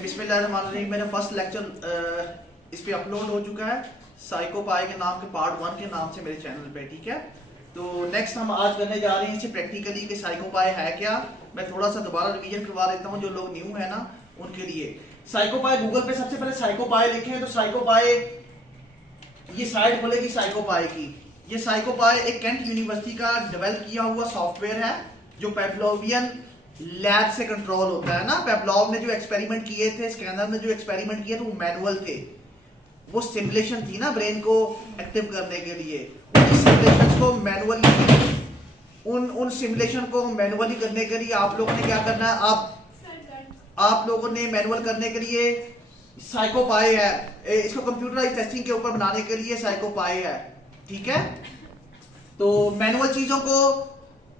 बिस्मिल्लाहिर्रहमानिर्रहीम। मेरा first lecture इस पे अपलोड हो चुका है साइकोपाई के नाम के पार्ट 1 के नाम से मेरे चैनल पे, ठीक है। तो नेक्स्ट हम आज करने जा रहे हैं इसे प्रैक्टिकली कि साइकोपाई है क्या। मैं थोड़ा सा दोबारा रिवीजन करवा देता हूँ जो लोग न्यू है ना उनके लिए। साइकोपाई गूगल पे सबसे पहले साइकोपाई लिखें तो साइकोपाई ये साइट खुलेगी साइकोपाई की। ये साइकोपाई एक कैंट यूनिवर्सिटी का डेवलप किया हुआ सॉफ्टवेयर है जो पेवलोवियन लैब से कंट्रोल होता है ना। पेवलोव ने जो एक्सपेरिमेंट किए थे, स्कैनर ने जो एक्सपेरिमेंट किए थे वो मैनुअल थे, वो सिमुलेशन थी ना ब्रेन को एक्टिव करने के लिए। उन सिमुलेशन को मैनुअली उन सिमुलेशन को मैनुअली करने के लिए आप लोगों ने क्या करना है, आप लोगों ने मैनुअल करने के लिए साइकोपाई है, इसको कंप्यूटराइज टेस्टिंग के ऊपर बनाने के लिए साइकोपाई है, ठीक है। तो मैनुअल चीजों को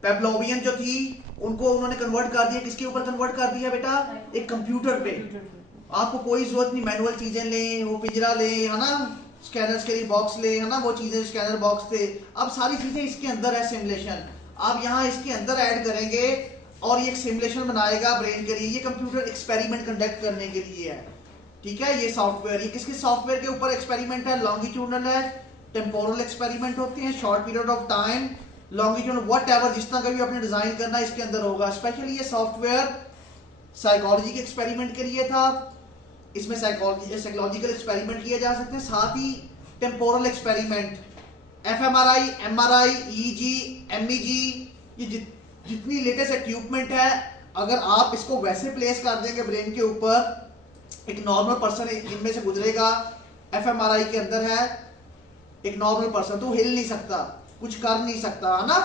पेवलोवियन जो थी उनको उन्होंने कन्वर्ट कर दिया, किसके ऊपर कन्वर्ट कर दिया बेटा, एक कंप्यूटर पे। आपको कोई जरूरत नहीं मैनुअल चीजें लें, वो पिंजरा ले, है ना, स्कैनर्स के लिए बॉक्स ले, है ना, वो चीजें स्कैनर बॉक्स थे। अब सारी चीजें इसके अंदर है सिमुलेशन, आप यहाँ इसके अंदर ऐड करेंगे और ये एक सिमुलेशन बनाएगा ब्रेन के लिए। ये कंप्यूटर एक्सपेरिमेंट कंडक्ट करने के लिए है, ठीक है। ये सॉफ्टवेयर, ये किसके सॉफ्टवेयर के ऊपर एक्सपेरिमेंट है, लॉन्गिट्यूडनल है, टेम्पोरल एक्सपेरिमेंट होते हैं, short period of time, longitude, whatever, जिस तरह का भी आपने डिजाइन करना है इसके अंदर होगा। स्पेशली ये सॉफ्टवेयर साइकोलॉजी के एक्सपेरिमेंट के लिए था, इसमें साइकोलॉजिकल एक्सपेरिमेंट किए जा सकते हैं, साथ ही temporal experiment, fMRI, MRI, EEG, MEG, ये जितनी लेटेस्ट इक्विपमेंट है, अगर आप इसको वैसे प्लेस कर देंगे ब्रेन के ऊपर, एक नॉर्मल पर्सन इनमें से गुजरेगा, एफएमआरआई के अंदर है, एक नॉर्मल पर्सन तो हिल नहीं सकता, कुछ कर नहीं सकता, है ना।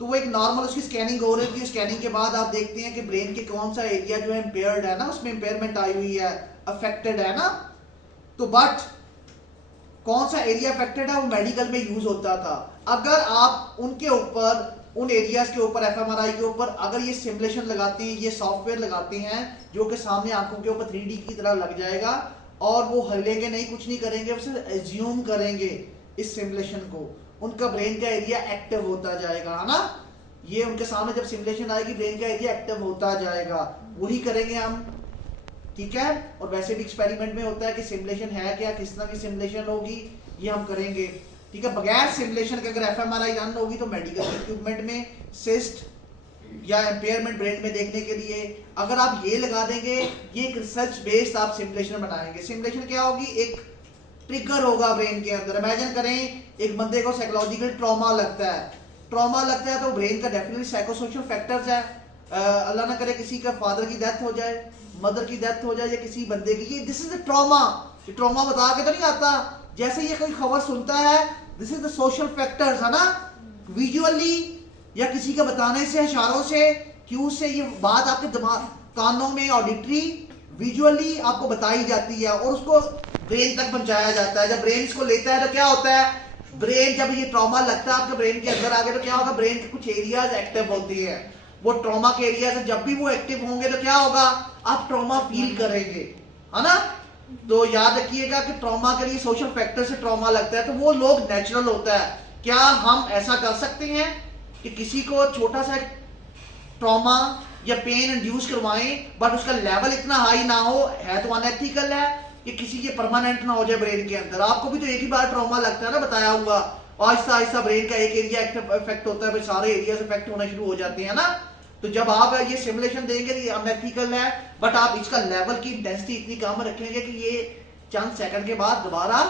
तो वो एक नॉर्मल उसकी स्कैनिंग हो रही थी, स्कैनिंग के बाद आप देखते हैं कि ब्रेन के कौन सा एरिया जो है इम्पेयर्ड है ना, उसमें इम्पेयरमेंट आई हुई है, अफेक्टेड है ना। तो बट कौन सा एरिया अफेक्टेड है वो मेडिकल में यूज होता था। अगर आप उनके ऊपर, उन एरियाज के ऊपर, एफएमआरआई के ऊपर अगर ये सिमुलेशन लगाते हैं, ये सॉफ्टवेयर लगाते हैं जो कि सामने आंखों के ऊपर 3D की तरह लग जाएगा और वो हिलेंगे नहीं, कुछ नहीं करेंगे, उसे एज्यूम करेंगे इस सिमुलेशन को, उनका ब्रेन का एरिया एक्टिव होता जाएगा, है ना। ये उनके सामने जब सिमुलेशन आएगी ब्रेन का एरिया एक्टिव होता जाएगा, वही करेंगे हम, ठीक है। और वैसे भी एक्सपेरिमेंट में होता है कि सिमुलेशन है क्या, किस तरह की सिमुलेशन होगी, ये हम करेंगे, ठीक है। बगैर सिमुलेशन के अगर एफएमआरआई रन होगी तो मेडिकल इक्विपमेंट में सिस्ट या एम्पेयरमेंट ब्रेन में देखने के लिए अगर आप ये लगा देंगे, ये एक रिसर्च बेस्ड आप सिमुलेशन बनाएंगे। सिमुलेशन क्या होगी, एक ट्रिगर होगा ब्रेन के अंदर। इमेजिन करें एक बंदे को साइकोलॉजिकल ट्रॉमा लगता है तो ब्रेन का डेफिनेटली साइकोसोशल फैक्टर्स है। अल्लाह ना करे किसी का फादर की डेथ हो जाए, मदर की डेथ हो जाए, या किसी बंदे की, ये दिस इज द ट्रॉमा। ये ट्रॉमा बता के तो नहीं आता, जैसे ये कोई खबर सुनता है, this is the social factors, है ना, विजुअली या किसी का बताने से, इशारों से, क्यों से ये बात आपके दिमाग, कानों में, ऑडिटरी, विजुअली आपको बताई जाती है और उसको ब्रेन तक पहुंचाया जाता है। जब ब्रेन इसको लेता है तो क्या होता है, ब्रेन जब ये ट्रॉमा लगता है आपके ब्रेन के अंदर आगे तो क्या होगा, ब्रेन के कुछ एरियाज एक्टिव होते हैं, वो ट्रॉमा के एरियाज, जब भी वो एक्टिव होंगे तो क्या होगा, आप ट्रॉमा फील करेंगे, है ना। तो याद रखिएगा कि ट्रॉमा के लिए सोशल फैक्टर से ट्रॉमा लगता है तो वो लोग नेचुरल होता है। क्या हम ऐसा कर सकते हैं कि किसी को छोटा सा ट्रॉमा या पेन इंड्यूस करवाएं बट उसका लेवल इतना हाई ना हो, है तो अनएथिकल है कि किसी के परमानेंट ना हो जाए ब्रेन के अंदर। आपको भी तो एक ही बार ट्रॉमा लगता है ना, बताया हुआ, आहिस्ता आहिस्ता ब्रेन का एक एरिया इफेक्ट होता है, फिर सारे एरियाज इफेक्ट होना शुरू हो जाते हैं ना। तो जब आप ये सिमुलेशन देंगे ये अनएथिकल है, बट आप इसका लेवल की इंटेंसिटी इतनी कम रखेंगे कि ये चंद सेकंड के बाद दोबारा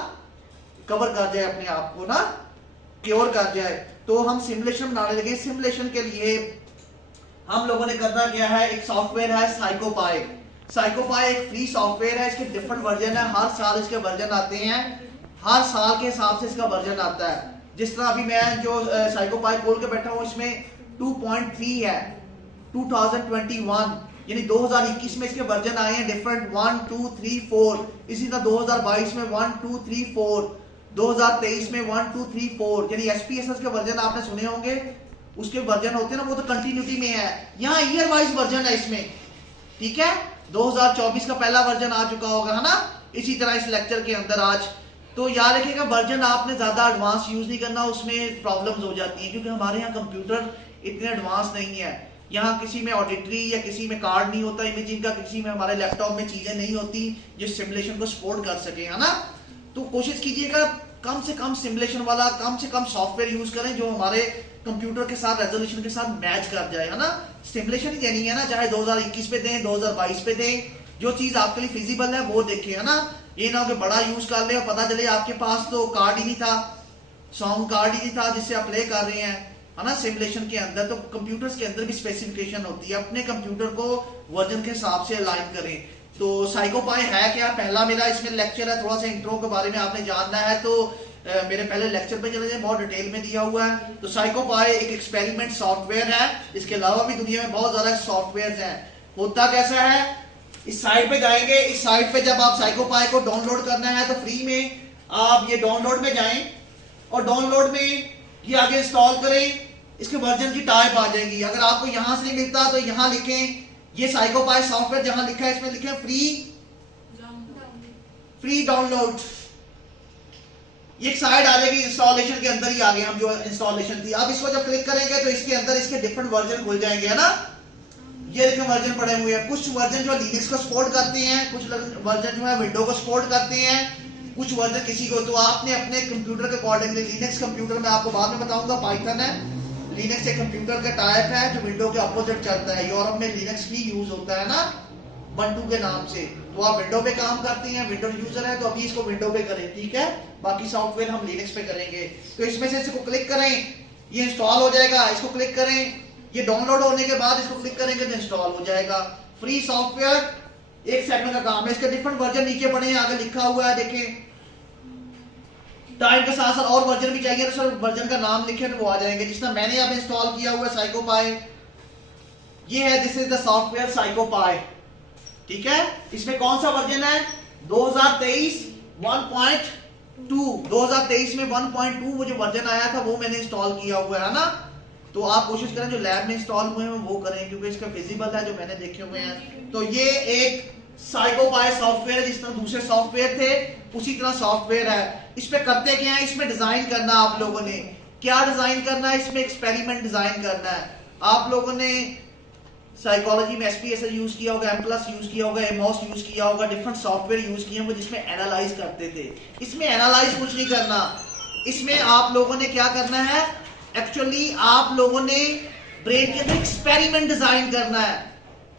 कवर कर जाए, अपने आप को ना क्योर कर जाए। तो हम सिमुलेशन बनाने लगे। सिमुलेशन के लिए हम लोगों ने करना क्या है, एक सॉफ्टवेयर है साइकोपाई। साइकोपाई एक फ्री सॉफ्टवेयर है, इसके डिफरेंट वर्जन है, हर साल इसके वर्जन आते हैं, हर साल के हिसाब से इसका वर्जन आता है। जिस तरह अभी मैं जो साइकोपाई खोल के बैठा हूं इसमें 2.3 है, 2021 यानी 2021 में इसके वर्जन आए हैं डिफरेंट, 1 2 3 4। इसी तरह 2022 में 1 2 3 4, 2023 में 1 2 3 4, यानी एसपीएसएस के वर्जन आपने सुने होंगे, उसके वर्जन होते हैं ना, वो तो कंटिन्यूटी में है। यहाँ ईयर वाइज वर्जन है इसमें, ठीक है। 2024 का पहला वर्जन आ चुका होगा, है ना, इसी तरह इस लेक्चर के अंदर आज। तो याद रखिएगा वर्जन आपने ज्यादा एडवांस यूज नहीं करना, उसमें प्रॉब्लम्स हो जाती हैं क्योंकि हमारे यहाँ कंप्यूटर इतने एडवांस नहीं है। यहाँ किसी में ऑडिटरी या किसी में कार्ड नहीं होता इमेजिंग का, किसी में हमारे लैपटॉप में चीजें नहीं होती जो सिमुलेशन को सपोर्ट कर सके, है ना। तो कोशिश कीजिएगा कम से कम सिमुलेशन वाला, कम से कम सॉफ्टवेयर यूज करें जो हमारे कंप्यूटर के साथ, रेजोल्यूशन के साथ मैच कर जाए, है ना। सिमुलेशन ही देनी है ना, चाहे 2021 पे दें, 2022 पे दें, जो चीज आपके लिए फिजिबल है वो देखें, है ना। ये ना हो कि बड़ा यूज कर ले और पता चले आपके पास तो कार्ड ही नहीं था, सॉन्ग कार्ड ही नहीं था जिससे आप प्ले कर रहे हैं, है ना। सिमुलेशन के अंदर तो कंप्यूटर्स के अंदर भी स्पेसिफिकेशन होती है, अपने कंप्यूटर को वर्जन के हिसाब से अलाइन करें। तो साइकोपाई है क्या, पहला मेरा इसमें लेक्चर है, थोड़ा सा इंट्रो के बारे में आपने जानना है तो मेरे पहले लेक्चर पे चले जाए, बहुत डिटेल में दिया हुआ है। तो साइकोपाई एक एक्सपेरिमेंट सॉफ्टवेयर है, इसके अलावा भी दुनिया में बहुत ज्यादा सॉफ्टवेयर हैं। होता कैसा है, इस साइट पे जाएंगे, इस साइट पे जब आप साइकोपाई को डाउनलोड करना है तो फ्री में आप ये डाउनलोड में जाएं और डाउनलोड में ये आगे इंस्टॉल करें, इसके वर्जन की टाइप आ जाएगी। अगर आपको यहां से नहीं मिलता तो यहां लिखें, ये साइकोपाई सॉफ्टवेयर जहां लिखा है इसमें लिखें फ्री डाउनलोड। ये एक साइट आ जाएगी, इंस्टॉलेशन के अंदर ही आ गए हम, जो इंस्टॉलेशन थी। अब इसको जब क्लिक करेंगे तो इसके अंदर इसके डिफरेंट वर्जन खुल जाएंगे, है ना। ये देखें वर्जन पड़े हुए हैं, कुछ वर्जन जो लिनक्स को सपोर्ट करते हैं, कुछ वर्जन जो है विंडो को सपोर्ट करते हैं, कुछ वर्जन किसी को। तो आपने अपने कंप्यूटर के अकॉर्डिंगली, लिनक्स कंप्यूटर में आपको बाद में बताऊंगा पाइथन है, लिनक्स एक कंप्यूटर का टाइप है जो विंडो के अपोजिट चलता है। यूरोप में लिनक्स भी यूज होता है ना, बंटू के नाम से। तो आप विंडो पे काम करते हैं, विंडो यूजर है तो अभी इसको विंडो पे करें, ठीक है। बाकी सॉफ्टवेयर हम लिनक्स पे करेंगे। तो इसमें से इसको क्लिक करें, ये इंस्टॉल हो जाएगा। इसको क्लिक करें, ये डाउनलोड होने के बाद इसको क्लिक करेंगे तो इंस्टॉल हो जाएगा। फ्री सॉफ्टवेयर, 1 सेकंड का काम है। इसके डिफरेंट वर्जन नीचे पड़े हैं, आगे लिखा हुआ है देखें। टाइम के साथ साथ और वर्जन भी चाहिए तो सर वर्जन का नाम लिखे तो वो आ जाएंगे। जिसना मैंने अब इंस्टॉल किया हुआ है साइकोपाई, ये है, दिस इज द सॉफ्टवेयर साइकोपाई, ठीक है। इसमें कौन सा वर्जन है, 2023 1.2। 2023 में 1.2 वो जो वर्जन आया था वो मैंने इंस्टॉल किया हुआ है ना। तो आप कोशिश करें जो लैब में इंस्टॉल हुए हैं वो करें, क्योंकि इसका फिजिबल है जो मैंने देखे हुए हैं। तो ये एक साइकोपाई सॉफ्टवेयर है, जिस तरह दूसरे सॉफ्टवेयर थे उसी तरह सॉफ्टवेयर है। इस पे करते क्या है, इसमें डिजाइन करना आप लोगों ने, क्या डिजाइन करना है, इसमें एक्सपेरिमेंट डिजाइन करना है। आप लोगों ने साइकोलॉजी में SPSS यूज किया होगा, M+ यूज किया होगा, एमॉस यूज किया होगा, डिफरेंट सॉफ्टवेयर यूज किए होंगे जिसमें एनालाइज करते थे। इसमें एनालाइज कुछ नहीं करना, इसमें आप लोगों ने क्या करना है, एक्चुअली आप लोगों ने ब्रेन के अंदर एक्सपेरिमेंट डिजाइन करना है।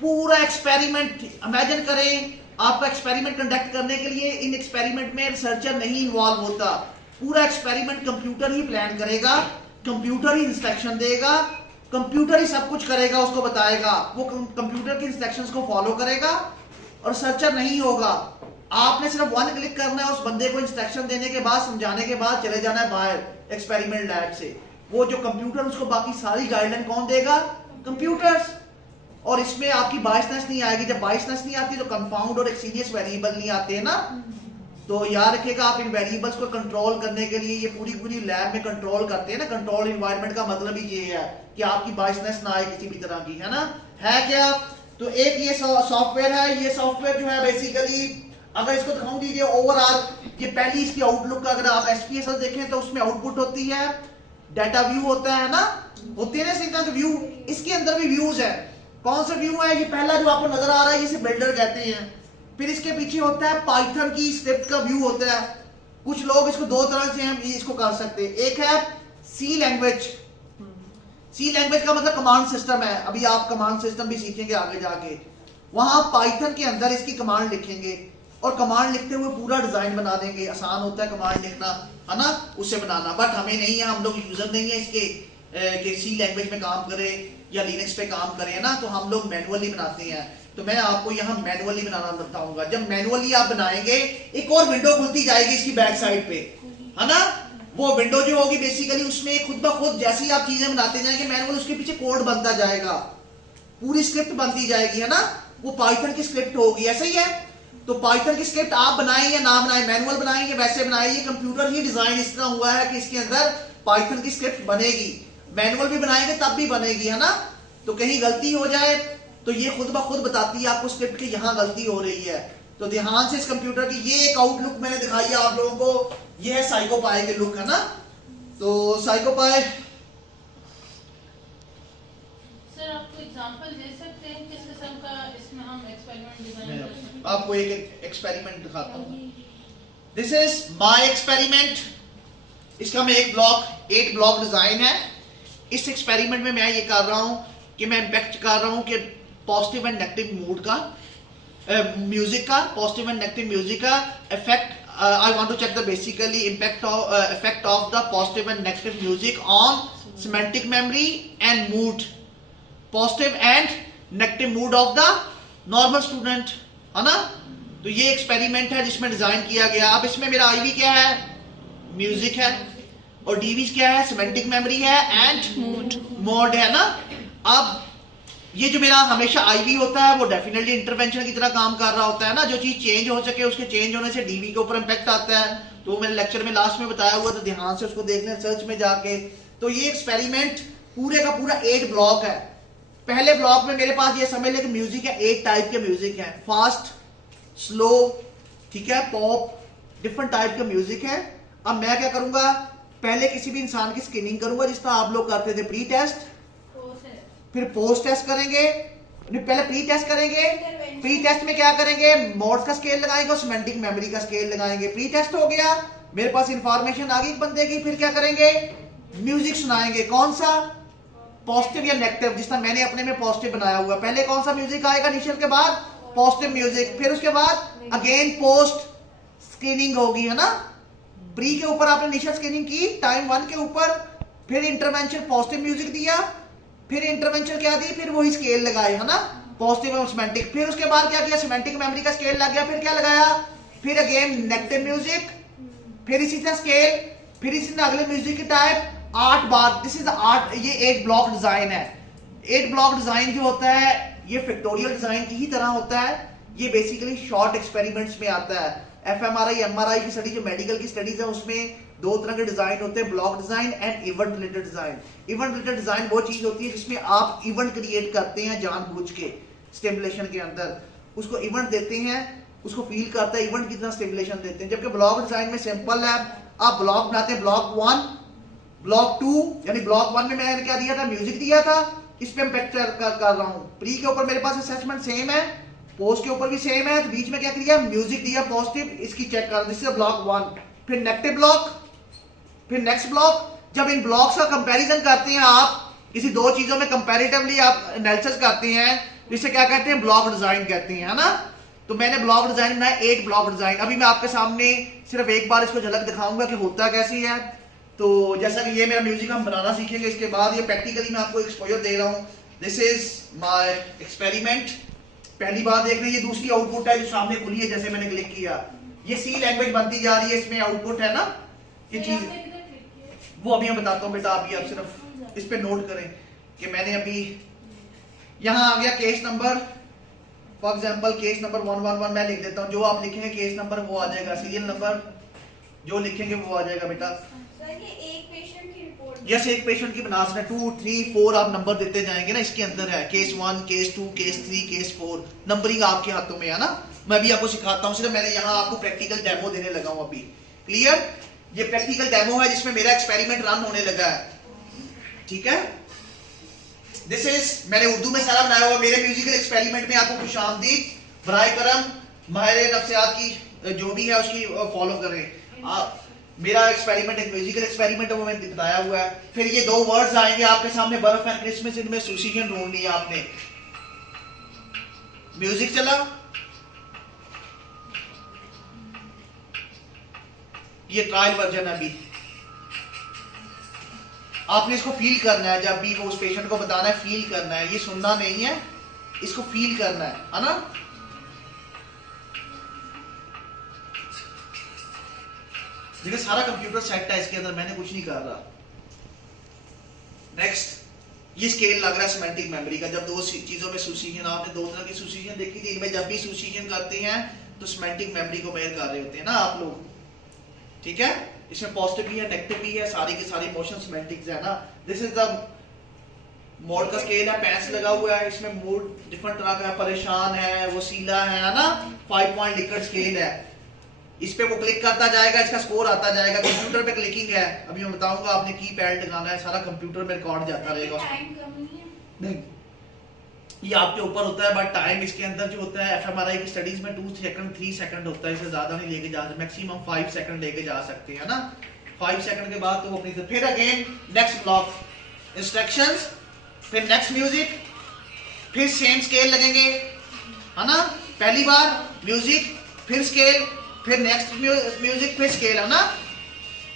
पूरा एक्सपेरिमेंट इमेजिन करें, आपका एक्सपेरिमेंट कंडक्ट करने के लिए इन एक्सपेरिमेंट में रिसर्चर नहीं इन्वॉल्व होता, पूरा एक्सपेरिमेंट कंप्यूटर ही प्लान करेगा, कंप्यूटर ही इंस्ट्रक्शन देगा, कंप्यूटर ही सब कुछ करेगा, उसको बताएगा, वो कंप्यूटर के इंस्ट्रक्शंस को फॉलो करेगा और रिसर्चर नहीं होगा। आपने सिर्फ 1 क्लिक करना है, उस बंदे को इंस्ट्रक्शन देने के बाद, समझाने के बाद चले जाना है बाहर एक्सपेरिमेंट लैब से। वो जो कंप्यूटर, उसको बाकी सारी गाइडलाइन कौन देगा, कंप्यूटर्स। और इसमें आपकी बायसनेस नहीं आएगी, जब बायसनेस नहीं आती तो कंपाउंड और एक्सीनियस वेरिएबल नहीं आते हैं ना। तो याद रखिएगा, आप इन वेरिएबल्स को कंट्रोल करने के लिए ये पूरी लैब में कंट्रोल करते हैं ना। कंट्रोल इन्वायरमेंट का मतलब ही ये है कि आपकी बायसनेस ना आए किसी भी तरह की, है ना। है क्या, तो एक ये सॉफ्टवेयर है। ये सॉफ्टवेयर जो है बेसिकली, अगर इसको दिखाऊं दीजिए ओवरऑल, ये पहली इसकी आउटलुक, अगर आप SPSS देखें तो उसमें आउटपुट होती है, डाटा व्यू होता है ना, होते हैं ना व्यू। इसके अंदर भी व्यूज है। कौन सा व्यू है, ये पहला जो आपको नजर आ रहा है, इसे बिल्डर कहते हैं। फिर इसके पीछे होता है पाइथन की स्क्रिप्ट का व्यू होता है। कुछ लोग इसको 2 तरह से हम इसको कर सकते हैं। एक है सी लैंग्वेज। सी लैंग्वेज का मतलब कमांड सिस्टम है, अभी आप कमांड सिस्टम भी सीखेंगे आगे जाके। वहां पाइथन के अंदर इसकी कमांड लिखेंगे और कमांड लिखते हुए पूरा डिजाइन बना देंगे। आसान होता है कमांड लिखना, है ना, उससे बनाना। बट हमें नहीं है, हम लोग यूजर नहीं है इसके कि सी लैंग्वेज में काम करें या लिनक्स पे काम करें ना, तो हम लोग मैनुअली बनाते हैं। तो मैं आपको यहाँ मैनुअली बनाना बताऊंगा। जब मैनुअली आप बनाएंगे, एक और विंडो खुलती जाएगी इसकी बैक साइड पे, है ना। वो विंडो जो होगी बेसिकली, उसमें खुद ब खुद जैसे ही आप चीजें बनाते जाएंगे मैनुअल, उसके पीछे कोड बनता जाएगा, पूरी स्क्रिप्ट बनती जाएगी, है ना। वो पाइथन की स्क्रिप्ट होगी, ऐसा ही है। तो पाइथन की स्क्रिप्ट आप बनाएं या ना बनाएं, मैनुअल बनाएंगे वैसे बनाए, ये कंप्यूटर ही डिजाइन इस तरह हुआ है कि इसके अंदर पाइथन की स्क्रिप्ट बनेगी। मैनुअल भी बनाएंगे तब भी बनेगी, है ना। तो कहीं गलती हो जाए तो ये खुद ब खुद बताती है आपको स्क्रिप्ट की यहाँ गलती हो रही है। तो ध्यान से इस कंप्यूटर की ये एक आउटलुक मैंने दिखाई है आप लोगों को, ये है साइकोपाई के लुक, है ना। तो साइकोपाई सर आपको एग्जांपल दे सकते हैं किस किस्म का इसमें हम एक्सपेरिमेंट डिजाइन कर सकते हैं? आपको एक एक्सपेरिमेंट दिखाता हूँ। This is my experiment. इसका मैं एक ब्लॉक 8 ब्लॉक डिजाइन है। इस एक्सपेरिमेंट में मैं ये कर रहा हूँ कि मैं इम्पैक्ट कर रहा हूँ कि पॉजिटिव एंड नेगेटिव मूड का म्यूजिक का, पॉजिटिव एंड नेगेटिव म्यूजिक का effect. I want to check the basically effect of the positive and negative music on semantic memory and mood, positive and negative mood of the normal student, है ना। तो ये experiment है जिसमें design किया गया। अब इसमें मेरा आईवी क्या है, म्यूजिक है, और डीवीज क्या है, सेमेंटिक मेमोरी है एंड मोड है ना। अब ये जो मेरा हमेशा आईवी होता है वो डेफिनेटली इंटरवेंशन की तरह काम कर रहा होता है ना। जो चीज चेंज हो सके उसके चेंज होने से डीवी के ऊपर इंपैक्ट आता है। तो मैंने लेक्चर में लास्ट में बताया हुआ, तो ध्यान से उसको देख लें सर्च में जाके। तो ये एक्सपेरिमेंट पूरे का पूरा 8 ब्लॉक है। पहले ब्लॉक में मेरे पास ये समझ ले कि म्यूजिक है, 8 टाइप के म्यूजिक है, फास्ट, स्लो, ठीक है, पॉप, डिफरेंट टाइप का म्यूजिक है। अब मैं क्या करूंगा, पहले किसी भी इंसान की स्क्रीनिंग करूंगा जिस तरह आप लोग करते थे, प्री टेस्ट, फिर पोस्ट टेस्ट करेंगे, पहले प्री टेस्ट करेंगे। प्री टेस्ट में क्या करेंगे, मोड्स का स्केल लगाएंगे और सिमेंटिक मेमोरी का स्केल लगाएंगे। प्री टेस्ट हो गया, मेरे पास इंफॉर्मेशन आ गई बंदे की, फिर क्या करेंगे, म्यूजिक सुनाएंगे। कौन सा, पॉजिटिव या नेगेटिव, जिस तरह मैंने अपने में पॉजिटिव बनाया हुआ। पहले कौन सा म्यूजिक आएगा इनिशियल के बाद, पॉजिटिव म्यूजिक, फिर उसके बाद अगेन पोस्ट स्क्रीनिंग होगी, है ना। प्री के ऊपर आपने इनिशियल स्क्रीनिंग की टाइम 1 के ऊपर, फिर इंटरवेंशन पॉजिटिव म्यूजिक दिया, फिर इंटरवेंशन क्या दी, फिर वही स्केल लगाए, है ना, पॉजिटिव और सिमेंटिक। फिर उसके बाद क्या किया, सिमेंटिक मेमोरी का स्केल लग गया, फिर क्या लगाया, फिर अगेन नेगेटिव म्यूजिक, फिर इसी तरह स्केल, फिर इसी तरह अगले म्यूजिक की टाइप 8 बार। दिस इज 8, ये 8 ब्लॉक डिजाइन है। 8 ब्लॉक डिजाइन जो होता है ये पिक्टोरियल डिजाइन की ही तरह होता है। ये बेसिकली शॉर्ट एक्सपेरिमेंट्स में आता है। एफएमआरआई एमआरआई की स्टडी, जो मेडिकल की स्टडीज है, उसमें 2 तरह के डिजाइन होते हैं, block design and event related design. Event related design वो चीज होती है जिसमें आप इवेंट क्रिएट करते हैं जानबूझ के स्टिमुलेशन के अंदर, उसको इवेंट देते हैं, उसको फील करता है, इवेंट की तरह स्टिमुलेशन देते हैं। जबकि ब्लॉक डिजाइन में सिंपल है, आप ब्लॉक बनाते हैं, ब्लॉक 1, ब्लॉक 2, यानी ब्लॉक 1 में मैंने क्या दिया था, म्यूजिक दिया था, इस पे इम्पैक्ट कर रहा हूं। प्री के ऊपर मेरे पास असेसमेंट सेम है, पोस्ट के ऊपर भी सेम है, तो बीच में क्या किया, म्यूजिक दिया पॉजिटिव, इसकी चेक कर, दिस इज ब्लॉक 1। फिर नेगेटिव ब्लॉक, फिर नेक्स्ट ब्लॉक। जब इन ब्लॉक्स का कंपैरिजन करते हैं आप, किसी 2 चीजों में कंपैरेटिवली आप एनालिसिस करते हैं, जिसे क्या कहते हैं, ब्लॉक डिजाइन कहते हैं, है ना। तो मैंने ब्लॉक डिजाइन बनाया, 8 ब्लॉक डिजाइन। अभी मैं आपके सामने सिर्फ एक बार इसको झलक दिखाऊंगा कि होता कैसी है। तो जैसा कि ये मेरा म्यूजिक हम बनाना सीखेंगे, इसके बाद ये प्रैक्टिकली मैं आपको एक्सपोजर दे रहा हूँ। This is my experiment. पहली बार देख रहे हैं, ये दूसरी आउटपुट है जो सामने खुली है, जैसे मैंने क्लिक किया, ये सी लैंग्वेज बनती जा रही है, इसमें आउटपुट है ना, ये चीज वो अभी मैं बताता हूँ बेटा। अभी आप सिर्फ इस पे नोट करें कि मैंने अभी यहां आ गया case number, for example case number 111 मैं लिख देता हूँ। जो आप लिखेंगे केस नंबर वो आ जाएगा, सीरियल नंबर जो लिखेंगे वो आ जाएगा बेटा। सर ये एक पेशेंट की रिपोर्ट, यस, एक पेशेंट की बना सकते 2, 3, 4 आप नंबर देते जाएंगे ना, इसके अंदर है case 1, case 2, case 3, case 4, numbering आपके हाथों में है ना। मैं भी आपको सिखाता हूँ, सिर्फ मैंने यहाँ आपको प्रैक्टिकल डेमो देने लगा हूँ अभी। क्लियर, ये प्रैक्टिकल डेमो है जिसमें मेरा एक्सपेरिमेंट रन होने लगा है, ठीक है। दिस इज, मैंने उर्दू में सारा बनाया हुआ। मेरे म्यूजिकल एक्सपेरिमेंट में आपको खुशामदीद, बराए करम, माहिर नफ्सियात की जो भी है उसकी फॉलो करें। मेरा एक्सपेरिमेंट एक म्यूजिकल एक्सपेरिमेंट है, वो मैंने बताया हुआ है। फिर ये 2 वर्ड्स आएंगे आपके सामने, बर्फ एंड क्रिसमस, इनमें एसोसिएशन ढूंढनी है आपने। म्यूजिक चला, ये ट्रायल वर्जन है। अभी आपने इसको फील करना है, जब भी वो उस पेशेंट को बताना है, फील करना है, ये सुनना नहीं है, इसको फील करना है ना। देखिए सारा कंप्यूटर सेट है इसके अंदर, मैंने कुछ नहीं कर रहा। नेक्स्ट, ये स्केल लग रहा है सिमेंटिक मेमोरी का। जब 2 चीजों में एसोसिएशन, आपने 2 तरह की एसोसिएशन देखी थी, इनमें जब भी एसोसिएशन करते हैं तो सिमेंटिक मेमोरी को मेजर कर रहे होते हैं ना आप लोग, ठीक है। इसमें पॉजिटिव भी है, नेगेटिव भी है, सारी की सारी इमोशन सिमेंटिक्स है ना। दिस इज द मोड का स्केल है, पैंस लगा हुआ है, इसमें मूड डिफरेंट तरह का है, परेशान है, वसीला है ना, 5 पॉइंट लिकर्ट स्केल है। इस पे वो क्लिक करता जाएगा, इसका स्कोर आता जाएगा। कंप्यूटर पे क्लिकिंग है, अभी मैं बताऊंगा आपने की पैड लगाना है, सारा कंप्यूटर में रिकॉर्ड जाता रहेगा। टाइम कम नहीं है, नहीं, ये आपके ऊपर होता है, बट टाइम इसके अंदर जो होता है एफएमआरआई की स्टडीज में 2 सेकंड 3 सेकंड होता है, इससे ज्यादा नहीं लेके जा सकते, मैक्सिमम 5 सेकंड लेके जा सकते हैं ना। 5 सेकंड के बाद तो वो अपनी फिर अगेन नेक्स्ट ब्लॉक इंस्ट्रक्शंस, फिर नेक्स्ट म्यूजिक, फिर सेम स्केल लगेंगे है ना। पहली बार म्यूजिक, फिर स्केल, फिर नेक्स्ट म्यूजिक, फिर स्केल, है ना।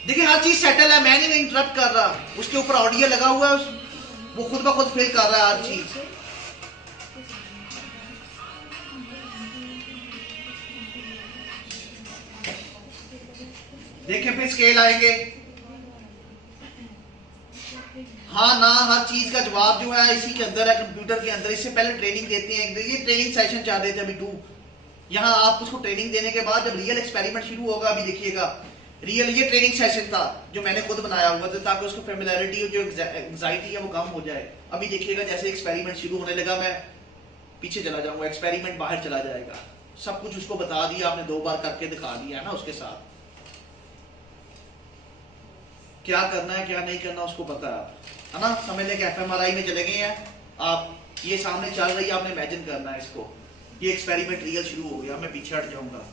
देखिए हर चीज सेटल है, मैं नहीं इंटरप्ट कर रहा, उसके ऊपर ऑडियो लगा हुआ है, वो खुद ब खुद फिल कर रहा है हर चीज। देखिए फिर स्केल आएंगे, हाँ ना, हर चीज का जवाब जो है इसी के अंदर है, कंप्यूटर के अंदर। इससे पहले ट्रेनिंग देते हैं, ये ट्रेनिंग सेशन चल रहे थे अभी 2। यहाँ आप उसको ट्रेनिंग देने के बाद जब रियल एक्सपेरिमेंट शुरू होगा, अभी देखिएगा रियल, ये ट्रेनिंग सेशन था जो मैंने खुद बनाया हुआ था ताकि उसको फेमिलियरिटी, जो एंजाइटी है वो कम हो जाए। अभी देखिएगा जैसे एक्सपेरिमेंट शुरू होने लगा, मैं पीछे चला जाऊंगा, एक्सपेरिमेंट बाहर चला जाएगा, सब कुछ उसको बता दिया आपने, 2 बार करके दिखा दिया है ना। उसके साथ क्या करना है क्या नहीं करना उसको पता है ना। समझ लें कि एफएमआरआई में चले गए हैं आप, ये सामने चल रही है, आपने इमेजिन करना है इसको, ये एक्सपेरिमेंट रियल शुरू हो गया, मैं पीछे हट जाऊंगा।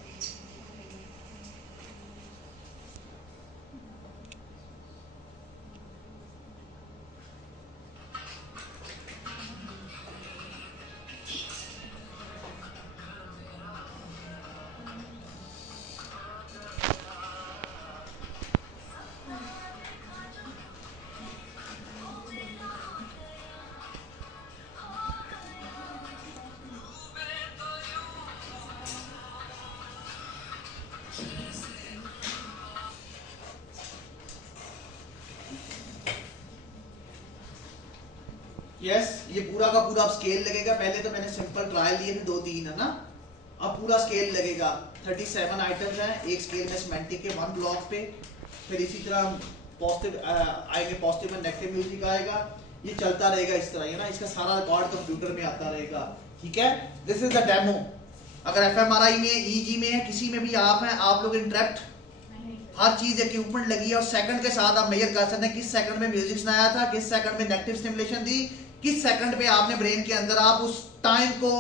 यस ये पूरा का पूरा स्केल लगेगा। पहले तो मैंने सिंपल ट्रायल लिए थे 2-3, है ना। अब पूरा स्केल लगेगा, 37 आइटम्स हैं एक स्केल में सिमेंटिक के 1 ब्लॉक पे। फिर इसी तरह पॉजिटिव आएंगे, पॉजिटिव में नेगेटिव म्यूजिक आएगा, ये चलता रहेगा इस तरह, है ना। इसका सारा रिकॉर्ड कंप्यूटर में आता रहेगा, ठीक है। This is the demo. अगर एफएमआरआई में, ईजी में है, किसी में भी आप हैं, आप लोग इंटरेक्ट, हर चीज इक्विपमेंट लगी है और सेकंड के साथ आप मेजर कर सकते हैं किस सेकंड में म्यूजिक सुनाया था, किस सेकंड में नेगेटिव स्टिमुलेशन दी, किस सेकंड पे आपने ब्रेन के अंदर, आप उस टाइम को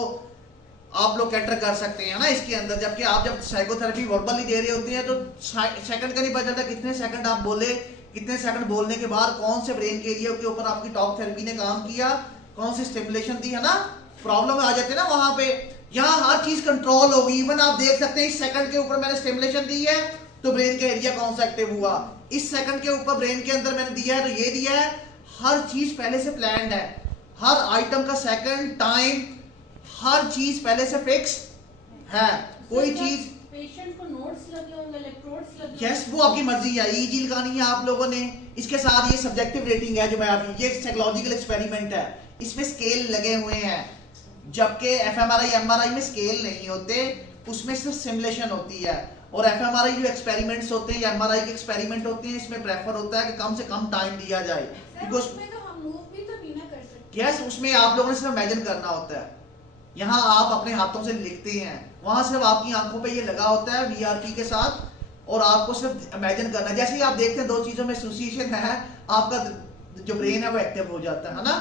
आप लोग कैटर कर सकते हैं ना इसके अंदर। जबकि आप जब साइकोथेरेपी वर्बली दे रहे होते हैं तो सेकंड का नहीं पता चलता कितने सेकंड आप बोले, कितने सेकंड बोलने के बाद कौन से ब्रेन के एरिया के ऊपर आपकी टॉक थेरेपी ने काम किया, कौन सी स्टिमुलेशन दी, है ना। प्रॉब्लम आ जाते हैं ना वहां पे। यहाँ हर चीज कंट्रोल होगी। इवन आप देख सकते हैं इस सेकंड के ऊपर मैंने स्टिमुलेशन दी है तो ब्रेन का एरिया कौन सा एक्टिव हुआ, इस सेकंड के ऊपर ब्रेन के अंदर मैंने दिया है तो ये दिया है। हर चीज पहले से प्लान्ड है, हर आइटम का सेकंड, टाइम, हर चीज पहले से फिक्स है। कोई चीज पेशेंट को नोट्स लगे होंगे, इलेक्ट्रोड्स लगे, यस वो आपकी मर्जी है, ईजी लगानी है आप लोगों ने। इसके साथ ये सब्जेक्टिव रेटिंग है जो मैं आपकी, ये साइकोलॉजिकल एक्सपेरिमेंट है, इसमें स्केल लगे हुए हैं। जबकि एफएमआरआई एमआरआई में स्केल नहीं होते, उसमें सिर्फ सिमुलेशन होती है। और एफएमआरआई जो एक्सपेरिमेंट्स होते हैं या एमआरआई के एक्सपेरिमेंट होते हैं, इसमें प्रेफर होता है कि कम से कम टाइम दिया जाए, बिकॉज यस उसमें आप लोगों ने सिर्फ इमेजिन करना होता है। यहाँ आप अपने हाथों से लिखते हैं, वहां सिर्फ आपकी आंखों पे ये लगा होता है वीआरपी के साथ, और आपको सिर्फ इमेजिन करना है। जैसे ही आप देखते हैं 2 चीजों में एसोसिएशन है, आपका जो ब्रेन है वो एक्टिव हो जाता है ना।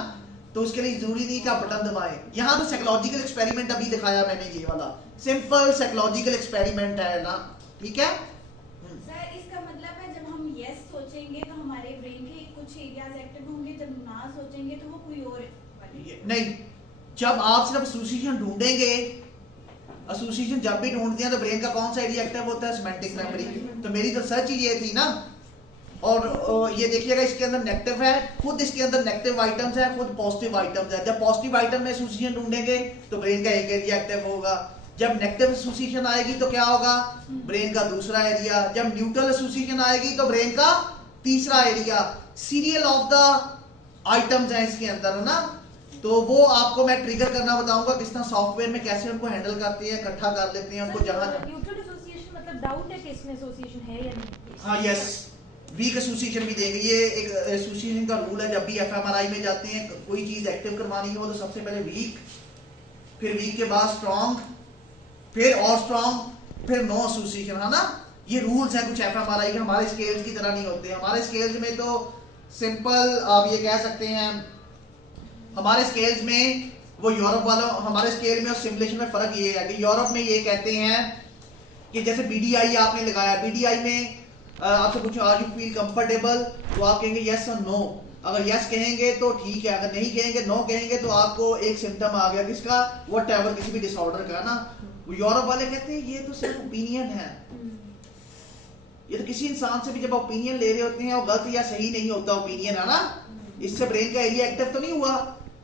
तो उसके लिए जरूरी नहीं कि आप बटन दबाएं। यहाँ तो साइकोलॉजिकल एक्सपेरिमेंट अभी दिखाया मैंने, ये वाला सिंपल साइकोलॉजिकल एक्सपेरिमेंट है ना, ठीक है। सर इसका मतलब है जब हम यस सोचेंगे तो हमारे ब्रेन के कुछ एरियाज एक्टिव होंगे, जब ना सोचेंगे तो वो कोई और नहीं। जब आप सिर्फ एसोसिएशन ढूंढेंगे, एसोसिएशन जब भी ढूंढते हैं तो ब्रेन का कौन सा एरिया एक्टिव होता है, सिमेंटिक मेमोरी। तो मेरी तो सर्च ही ये थी ना। और ये देखिएगा इसके अंदर नेगेटिव है, खुद इसके अंदर नेगेटिव आइटम्स है, खुद पॉजिटिव आइटम्स है। जब पॉजिटिव आइटम में एसोसिएशन ढूंढेंगे तो ब्रेन का एक एरिया एक्टिव होगा, जब नेगेटिव एसोसिएशन आएगी तो क्या होगा, ब्रेन का दूसरा एरिया, जब न्यूट्रल एसोसिएशन आएगी तो ब्रेन का तीसरा area. Serial of the items है इसके अंदर, है ना। तो वो आपको मैं ट्रिगर करना बताऊंगा किस तरह सॉफ्टवेयर में कैसे उनको हैंडल करते हैं, इकट्ठा कर लेते हैं उनको जगह। न्यूट्रल एसोसिएशन मतलब डाउट है कि इसमें एसोसिएशन है या नहीं। हाँ यस, वीक एसोसिएशन भी देंगे। ये एक एसोसिएशन का रूल है, जब भी एफएमआरआई में जाते हैं कोई चीज एक्टिव करवानी हो तो सबसे पहले वीक, फिर वीक के बाद स्ट्रॉन्ग, फिर और स्ट्रॉन्ग, फिर नो एसोसिएशन, है ना। ये रूल्स हैं कुछ एफएमआरआई के, हमारे स्केल्स की तरह नहीं होते। हमारे स्केल्स में तो सिंपल आप ये कह सकते हैं, हमारे स्केल्स में वो यूरोप वालों हमारे स्केल में और सिमुलेशन में फर्क ये है कि यूरोप में ये कहते हैं कि जैसे बीडीआई आपने लगाया, बीडीआई में आपसे पूछो आर यू फील कंफर्टेबल, तो आप कहेंगे यस और नो। अगर यस कहेंगे तो ठीक है, अगर नहीं कहेंगे, नो कहेंगे, तो आपको एक सिम्टम आ गया किसका, व्हाटएवर, किसी भी डिसऑर्डर का ना। यूरोप वाले कहते हैं ये तो सिर्फ ओपिनियन है। ये तो किसी इंसान से भी जब ओपिनियन ले रहे होते हैं वो गलत या सही नहीं होता ओपिनियन, है ना। इससे ब्रेन का एरिया एक्टिव तो नहीं हुआ।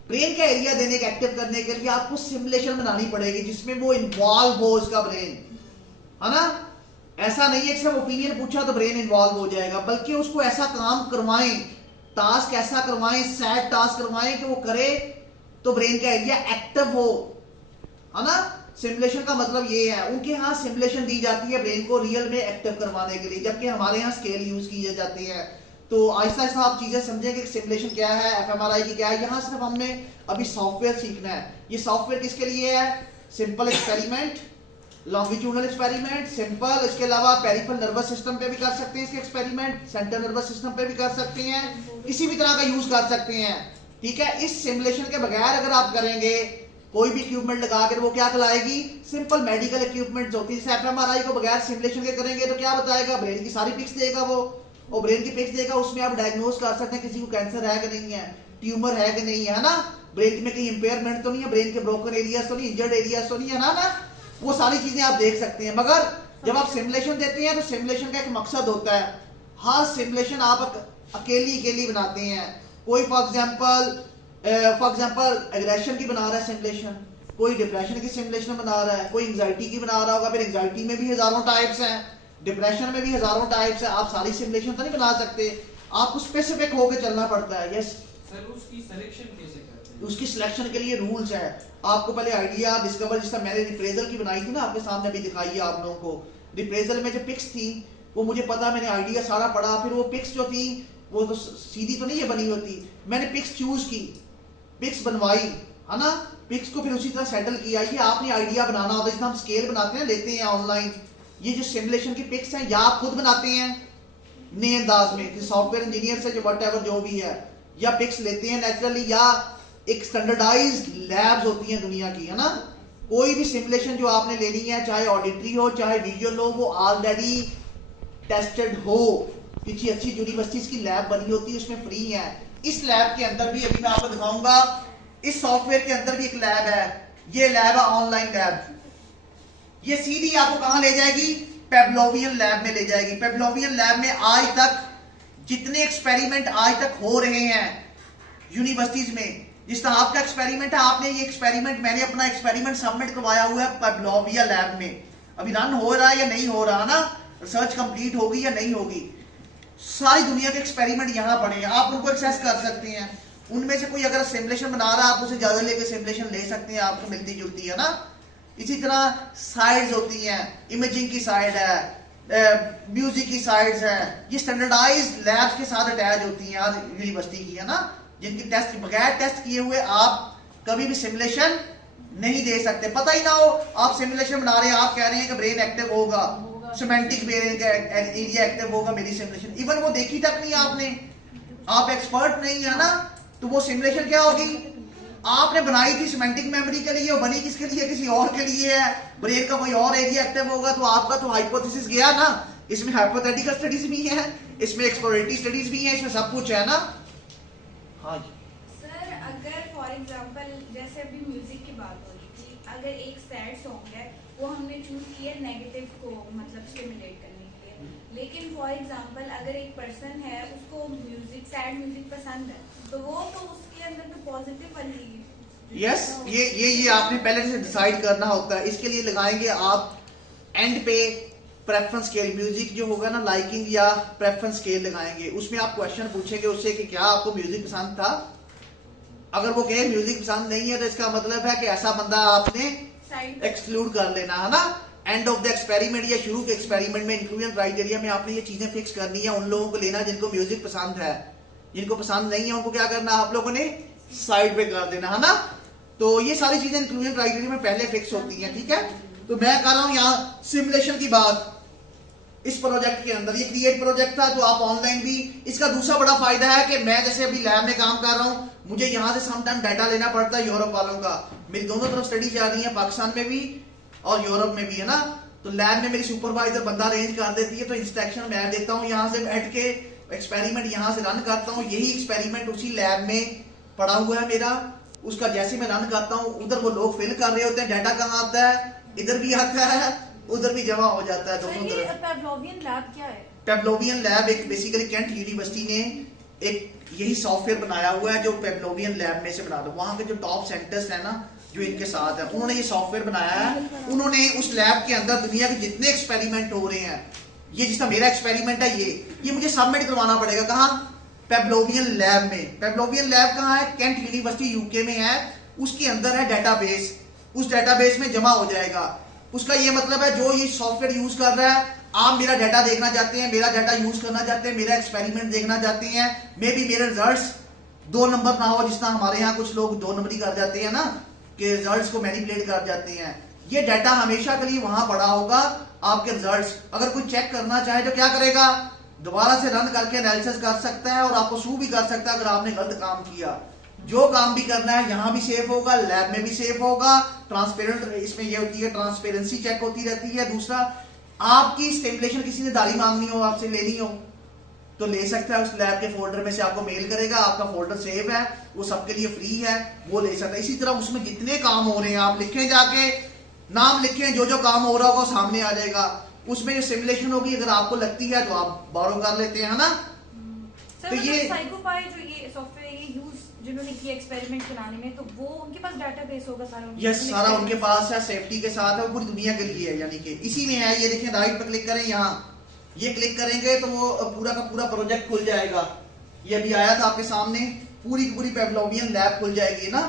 ब्रेन का एरिया देने का एक्टिव करने के लिए आपको सिमुलेशन बनानी पड़ेगी जिसमें वो इन्वॉल्व हो उसका ब्रेन, है ना। ऐसा नहीं है कि सिर्फ ओपिनियन पूछा तो ब्रेन इन्वॉल्व हो जाएगा, बल्कि उसको ऐसा काम करवाएं, टास्क ऐसा करवाएं, सेट टास्क करवाएं कि वो करे तो ब्रेन का एरिया एक्टिव हो, है ना। सिमुलेशन का मतलब ये है, उनके यहाँ सिमुलेशन दी जाती है ब्रेन को रियल में एक्टिव करवाने के लिए, जबकि हमारे यहाँ स्केल यूज किए जाते हैं। तो आहिस्ता आहिस्ता आप चीजें समझेंगे कि सिमुलेशन क्या है, एफएमआरआई की क्या है। यहाँ सिर्फ हमने अभी सॉफ्टवेयर सीखना है। ये सॉफ्टवेयर किसके लिए है, simple experiment, longitudinal experiment, simple. इसके अलावा पेरिफेरल नर्वस सिस्टम पे भी कर सकते हैं इसके एक्सपेरिमेंट, सेंट्रल नर्वस सिस्टम पे भी कर सकते हैं, किसी भी तरह का यूज कर सकते हैं, ठीक है। इस सिमुलेशन के बगैर अगर आप करेंगे कोई भी इक्विपमेंट लगा कर, वो क्या कहलाएगी, सिंपल मेडिकल इक्विपमेंट होती है। जैसे एफएमआरआई को बगैर सिमुलेशन के करेंगे तो क्या बताएगा, ब्रेन की सारी पिक्स देगा वो, और ब्रेन की पिक्स देगा, उसमें आप डायग्नोज कर सकते हैं किसी को कैंसर है कि नहीं है, ट्यूमर है कि नहीं है ना, ब्रेन में कहीं इंपेयरमेंट तो नहीं है, ब्रेन के ब्रोकन एरियाज तो नहीं, इंजर्ड एरियाज तो नहीं है ना, वो सारी चीजें आप देख सकते हैं। मगर जब आप सिमुलेशन देते हैं तो सिमुलेशन का एक मकसद होता है। हाँ, सिमुलेशन आप अकेली बनाते हैं। कोई फॉर एग्जांपल एग्रेशन की बना रहा है सिमुलेशन, कोई डिप्रेशन की सिमुलेशन बना रहा है, कोई एंजाइटी की बना रहा होगा। फिर एंजाइटी में भी हजारों टाइप्स हैं, डिप्रेशन में भी हजारों टाइप्स हैं। आप सारी सिमुलेशन तो नहीं बना सकते, आपको स्पेसिफिक होकर चलना पड़ता है। यस सर, उसकी सिलेक्शन कैसे करते हैं? उसकी सिलेक्शन के लिए रूल्स है। आपको पहले आइडिया डिस्कवर, जिस तरह मैंने रिप्रेजल की बनाई थी ना, आपके सामने अभी दिखाई है आप लोगों को। रिप्रेजल में जो पिक्स थी वो मुझे पता, मैंने आइडिया सारा पढ़ा, फिर वो पिक्स जो थी वो तो सीधी तो नहीं है बनी होती, मैंने पिक्स चूज की, पिक्स बनवाई, है ना। पिक्स को फिर उसी तरह सेटल किया। ये आपने आइडिया बनाना होता है, जितना हम स्केल बनाते हैं, लेते हैं ऑनलाइन। ये जो सिमुलेशन की पिक्स हैं या आप खुद बनाते हैं नए अंदाज में, सॉफ्टवेयर इंजीनियर से जो व्हाटएवर जो भी है, या पिक्स लेते हैं नेचुरली, या एक स्टैंडर्डाइज्ड लैब्स होती हैं दुनिया की, है ना। कोई भी सिमुलेशन जो आपने लेनी है, चाहे ऑडिटरी हो चाहे विजुअल हो, वो ऑलरेडी टेस्टेड हो, किसी अच्छी यूनिवर्सिटीज की लैब बनी होती है, उसमें फ्री है। इस लैब के अंदर भी, अभी मैं आपको दिखाऊंगा, इस सॉफ्टवेयर के अंदर भी एक लैब है। ये लैब है ऑनलाइन लैब। ये सीधी आपको कहां ले जाएगी, पेवलोवियन लैब में ले जाएगी। पेवलोवियन लैब में आज तक जितने एक्सपेरिमेंट आज तक हो रहे हैं यूनिवर्सिटीज में, जिस तरह आपका एक्सपेरिमेंट है, आपने ये एक्सपेरिमेंट, मैंने अपना एक्सपेरिमेंट सबमिट करवाया हुआ है पेवलोवियन लैब में। अभी रन हो रहा है या नहीं हो रहा ना, रिसर्च कंप्लीट होगी या नहीं होगी। सारी दुनिया के एक्सपेरिमेंट यहाँ पड़े हैं, आप उनको एक्सेस कर सकते हैं। उनमें से कोई अगर सिमुलेशन बना रहा है, आप उसे ज्यादा लेके सिमुलेशन ले सकते हैं, आपको मिलती जुलती है ना। इसी तरह साइड्स होती हैं, इमेजिंग की साइड है, म्यूजिक की साइड्स है, ये स्टैंडर्डाइज्ड लैब्स के साथ अटैच होती हैं हर यूनिवर्सिटी की, है ना, जिनकी टेस्ट बगैर टेस्ट किए हुए आप कभी भी सिमुलेशन नहीं दे सकते। पता ही ना हो आप सिमुलेशन बना रहे हैं, आप कह रहे हैं कि ब्रेन एक्टिव होगा, सिमेंटिक ब्रेन का एरिया एक्टिव होगा मेरी सिमुलेशन, इवन वो देखी तक नहीं आपने, आप एक्सपर्ट नहीं है ना, तो वो सिमुलेशन क्या होगी, आपने बनाई थी सिमेंटिक मेमोरी के लिए, वो बनी किसके लिए, किसी और के लिए है, ब्रेन का कोई और एरिया एक्टिव होगा, तो आपका तो हाइपोथेसिस गया ना। इसमें हाइपोथेटिकल स्टडीज भी है, इसमें एक्सप्लोरेटरी स्टडीज भी है, इसमें सब कुछ है ना। हाँ सर, अगर फॉर एग्जांपल जैसे अभी म्यूजिक की बात हो रही थी, अगर एक सैड सॉन्ग है, वो हमने चूज किया नेगेटिव को मतलब स्टिमुलेट करने के लिए, लेकिन फॉर एग्जांपल अगर एक पर्सन है उसको म्यूजिक, सैड म्यूजिक पसंद है, तो वो तो उसके अंदर तो पॉजिटिव वाली यस, ये आपने पहले से डिसाइड करना होता है। इसके लिए लगाएंगे आप एंड पे प्रेफरेंस स्केल, म्यूजिक जो होगा ना, लाइकिंग या प्रेफरेंस स्केल लगाएंगे। उसमें आप क्वेश्चन पूछेंगे उससे कि क्या आपको म्यूजिक पसंद था। अगर वो कहे म्यूजिक पसंद नहीं है, तो इसका मतलब है कि ऐसा बंदा आपने एक्सक्लूड कर लेना, है ना। एंड ऑफ द एक्सपेरिमेंट या शुरू के एक्सपेरिमेंट में इंक्लूजन क्राइटेरिया में आपने ये चीजें फिक्स करनी है। उन लोगों को लेना जिनको म्यूजिक पसंद है, जिनको पसंद नहीं है उनको क्या करना, आप लोगों ने साइड पे कर देना, है ना। तो ये सारी चीजें इंक्लूजन क्राइटेरिया में पहले फिक्स होती हैं, ठीक है। तो मैं कर रहा हूं यहाँ सिमुलेशन की बात। इस प्रोजेक्ट के अंदर। ये क्रिएट प्रोजेक्ट था, तो आप ऑनलाइन भी, इसका दूसरा बड़ा फायदा है कि मैं जैसे अभी लैब में काम कर रहा हूँ, मुझे यहाँ से समटाइम डाटा लेना पड़ता है यूरोप वालों का। मेरी दोनों तरफ स्टडी जा रही है, पाकिस्तान में भी और यूरोप में भी, है ना। तो लैब में मेरी सुपरवाइजर बंदा अरेंज कर देती है, तो इंस्ट्रक्शन मैं देता हूँ, यहाँ से बैठ के एक्सपेरिमेंट यहाँ से रन करता हूँ। यही एक्सपेरिमेंट उसी लैब में पड़ा हुआ है मेरा, उसका जैसे मैं रन करता हूँ, उधर वो लोग फिल कर रहे होते हैं, डाटा कहाँ आता है, इधर भी आता है, उधर भी जमा हो जाता है दोनों तरफ। पेवलोवियन लैब क्या है? पेवलोवियन लैब एक बेसिकली कैंट यूनिवर्सिटी ने एक यही सॉफ्टवेयर बनाया हुआ है जो पेवलोवियन लैब में से बना दो। वहां के जो टॉप सेंटर्स है ना, जो इनके साथ है, उन्होंने ये सॉफ्टवेयर बनाया है। उन्होंने उस लैब के अंदर दुनिया के जितने एक्सपेरिमेंट हो रहे हैं, ये जिसका मेरा एक्सपेरिमेंट है, ये मुझे सबमिट करवाना पड़ेगा। कहाँ? पेवलोवियन लैब में। पेवलोवियन लैब कहाँ है? कैंट यूनिवर्सिटी यूके में है। उसके अंदर है डेटाबेस, उस डेटाबेस में जमा हो जाएगा। उसका ये मतलब है जो ये सॉफ्टवेयर यूज कर रहा है, आप मेरा डाटा देखना चाहते हैं, मेरा डाटा यूज करना चाहते हैं, मेरा एक्सपेरिमेंट देखना चाहते हैं, मे बी मेरे रिजल्ट्स 2 नंबर ना हो, जिस तरह हमारे यहाँ कुछ लोग 2 नंबरी कर जाते हैं ना, कि रिजल्ट्स को मैनिपुलेट कर जाते हैं। ये डाटा हमेशा के लिए वहां पड़ा होगा, आपके रिजल्ट्स। अगर कोई चेक करना चाहे तो क्या करेगा? दोबारा से रन करके एनालिसिस कर सकता है और आपको सू भी कर सकता है अगर आपने गलत काम किया। जो काम भी करना है यहाँ भी सेफ होगा, लैब में भी सेफ होगा। ट्रांसपेरेंट इसमें ये होती है, ट्रांसपेरेंसी चेक होती रहती है। दूसरा, आपकी स्टिमुलेशन किसी ने दाढ़ी मांगनी हो, आपसे लेनी हो, तो ले सकता है। उस लैब के फोल्डर में से आपको मेल करेगा, आपका फोल्डर सेव है, वो सबके लिए फ्री है, वो ले सकता है। इसी तरह उसमें जितने काम हो रहे हैं आप लिखें, जाके नाम लिखें, जो जो काम हो रहा होगा सामने आ जाएगा। उसमें जो सिमुलेशन होगी, अगर आपको लगती है तो आप बोरो कर लेते हैं, है ना। तो ये साइकोपाई जो ये सॉफ्टवेयर ये यूज जिन्होंने किया एक्सपेरिमेंट चलाने में, तो वो उनके पास डाटाबेस होगा सारा? यस, सारा उनके पास है, सेफ्टी के साथ है, वो पूरी दुनिया के लिए है, यानी कि इसी में है। ये देखें, राइट पर क्लिक करें, यहाँ ये क्लिक करेंगे तो वो पूरा का पूरा प्रोजेक्ट खुल जाएगा। ये अभी आया था आपके सामने, पूरी की पूरी पेवलोवियन लैब खुल जाएगी ना।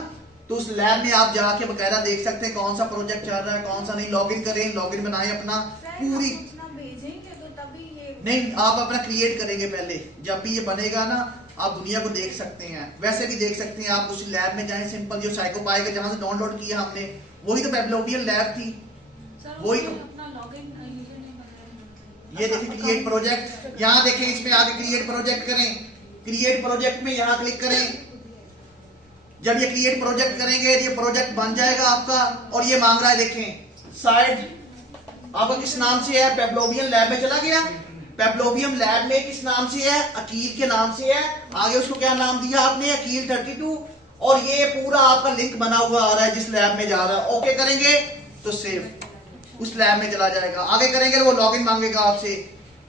तो उस लैब में आप जाके बकायदा देख सकते हैं कौन सा प्रोजेक्ट चल रहा है, कौन सा नहीं। लॉगिन करें, लॉगिन बनाएं अपना पूरी। नहीं, आप अपना क्रिएट करेंगे पहले, जब भी ये बनेगा ना आप दुनिया को देख सकते हैं। वैसे भी देख सकते हैं आप, उस लैब में जाएं, सिंपल जो साइकोपाई का जहां से डाउनलोड किया हमने, वही तो पेवलोवियन लैब थी, वही तो। ये देखिए क्रिएट प्रोजेक्ट, यहाँ देखें, इसमें आगे क्रिएट प्रोजेक्ट करें। क्रिएट प्रोजेक्ट में यहाँ क्लिक करें। जब ये क्रिएट प्रोजेक्ट करेंगे, ये प्रोजेक्ट बन जाएगा आपका। और ये मांग रहा है, देखें साइड आपका किस नाम से है, पेवलोवियन लैब में चला गया। पेवलोवियन लैब में किस नाम से है? अकील के नाम से है। आगे उसको क्या नाम दिया आपने? अकील 32। और ये पूरा आपका लिंक बना हुआ आ रहा है जिस लैब में जा रहा है। ओके करेंगे तो सेव, उस लैब में चला जाएगा। आगे करेंगे वो लॉगिन मांगेगा आपसे,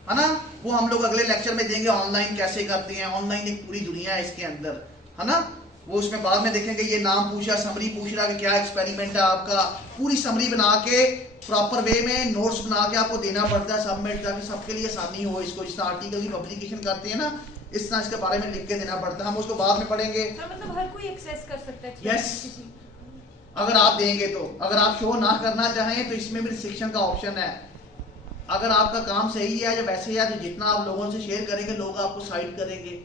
है ना। वो हम लोग अगले लेक्चर में देंगे, ऑनलाइन कैसे करते हैं। ऑनलाइन एक पूरी दुनिया है इसके अंदर, है ना। वो उसमें बाद में देखेंगे। ये नाम पूछा, समरी पूछ रहा कि क्या एक्सपेरिमेंट है आपका। पूरी समरी बना के प्रॉपर वे में नोट्स बना के आपको देना पड़ता है सबमिट, ताकि सबके लिए आसानी हो। इसको जिस तरह आर्टिकल की पब्लिकेशन करते हैं ना, इस तरह इसके बारे में लिख के देना पड़ता है। हम उसको बाद में पढ़ेंगे। मतलब हर कोई एक्सेस कर सकता है? यस, अगर आप देंगे तो। अगर आप शो ना करना चाहें तो इसमें भी रिस्ट्रिक्शन का ऑप्शन है। अगर आपका काम सही है या वैसे है तो जितना आप लोगों से शेयर करेंगे लोग आपको साइट करेंगे।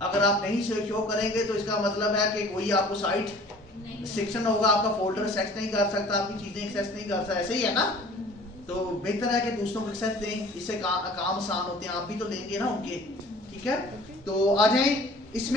अगर आप नहीं शो करेंगे तो इसका मतलब है कि कोई आपको साइट रिस्ट्रिक्शन होगा, आपका फोल्डर एक्सेस नहीं कर सकता, आपकी चीजें एक्सेस नहीं कर सकता। ऐसे ही है ना। तो बेहतर है कि दूसरों को एक्सेस दें, इससे काम आसान होते हैं। आप भी तो लेंगे ना उनके, ठीक है। तो आ जाएं इसमें।